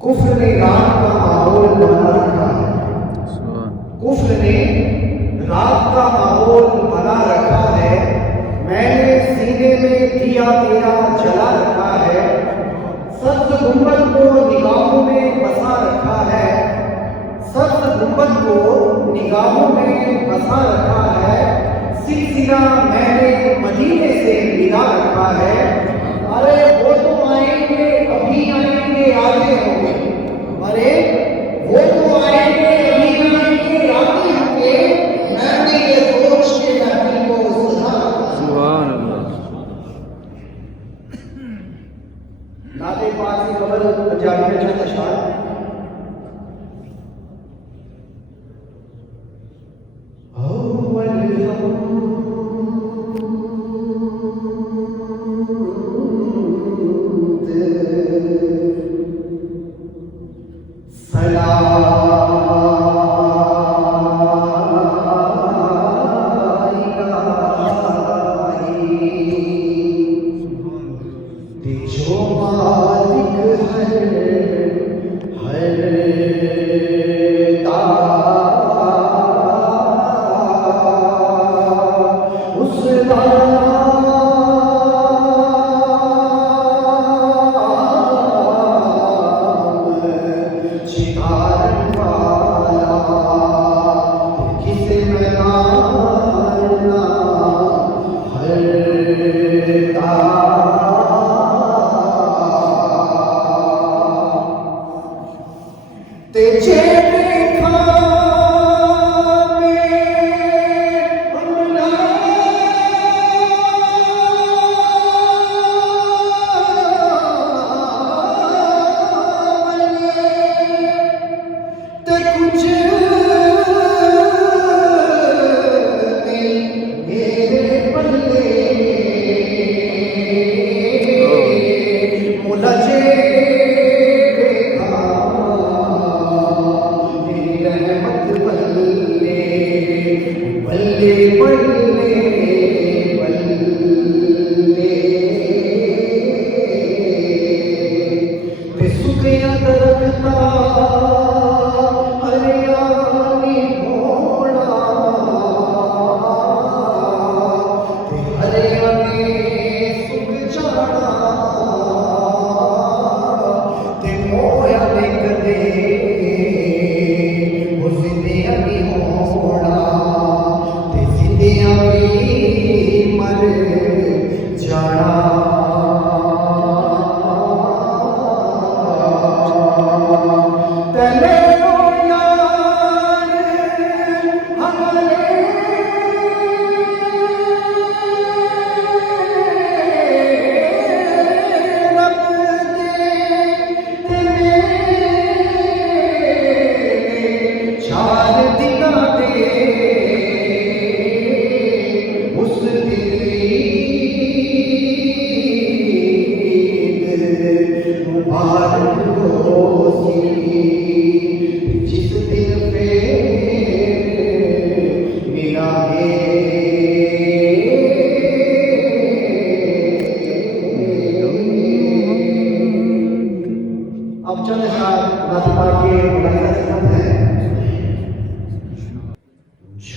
कुफ्र ने रात का माहौल बना रखा है, कुफ्र ने रात का माहौल बना रखा है। मैंने सीने में दिया तेरा जला रखा है, सब्ज गुंबद को निगाहों में बसा रखा है, सब्ज गुंबद को निगाहों में बसा रखा है। सिलसिला मैंने मदीने से मिला रखा है। अरे वो तो आएंगे, अभी आएंगे, आगे होंगे। अरे वो तो आएंगे, अभी आएंगे, आगे होंगे। मैंने ये सोच के नबी को सुना। सुभान अल्लाह। नाते पाक से कबल जारी में चलता शायद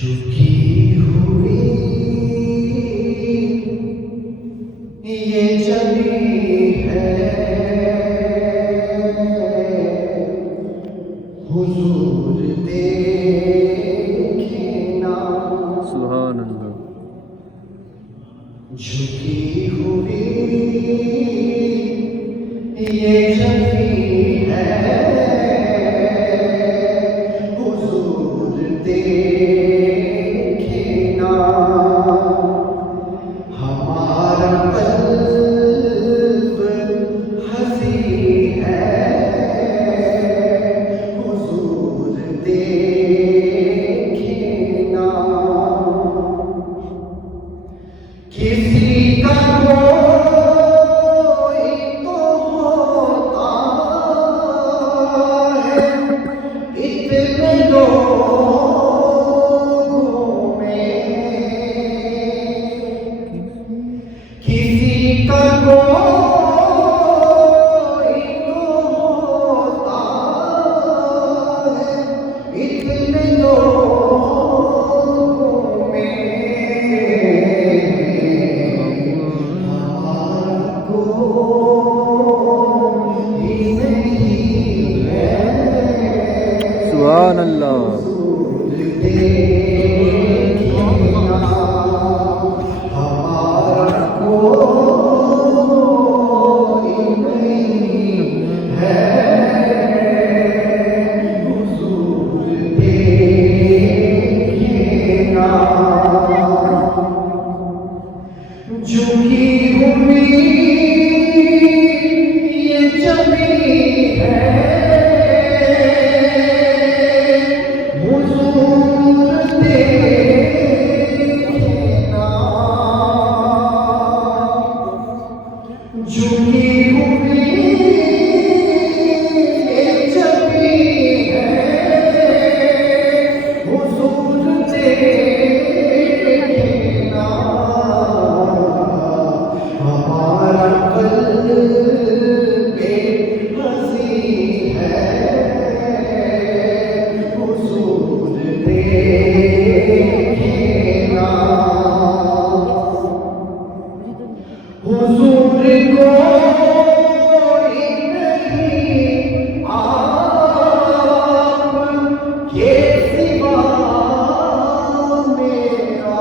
झुकी हुई ये जमी है हुजूर देखे ना। सुभान अल्लाह। झुकी हुई ये जमी है हुजूर देखे ना। हमारा कल्ब हंसी है हुजूर देखे ना। किसी का कोई तो होता है इतने लोगों में। किसी का कोई तो होता है इतने लोगों में। सुभान अल्लाह। झुकी हुई ये जमी है हुजूर देखना। झुकी हुई ये जमी है हुजूर देखना। हमारा कल्ब हंसी है हुजूर देखना। हुजूर कोई नहीं आपके सिवा मेरा।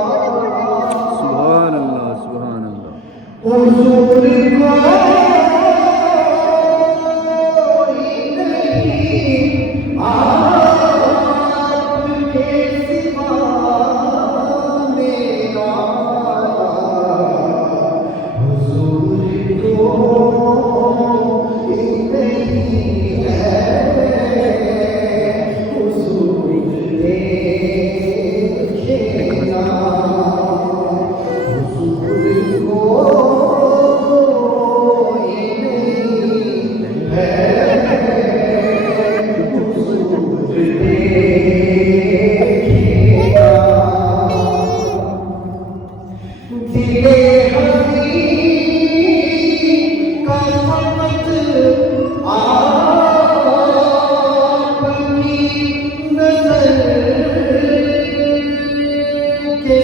सुभान अल्लाह। सुभान अल्लाह। हुजूर कोई नहीं आपके सिवा मेरा। हुजूर कोई नहीं है हुजूर देखना। हुजूर कोई नहीं है हुजूर देखना। दिले हसी का फकत आपकी नजर के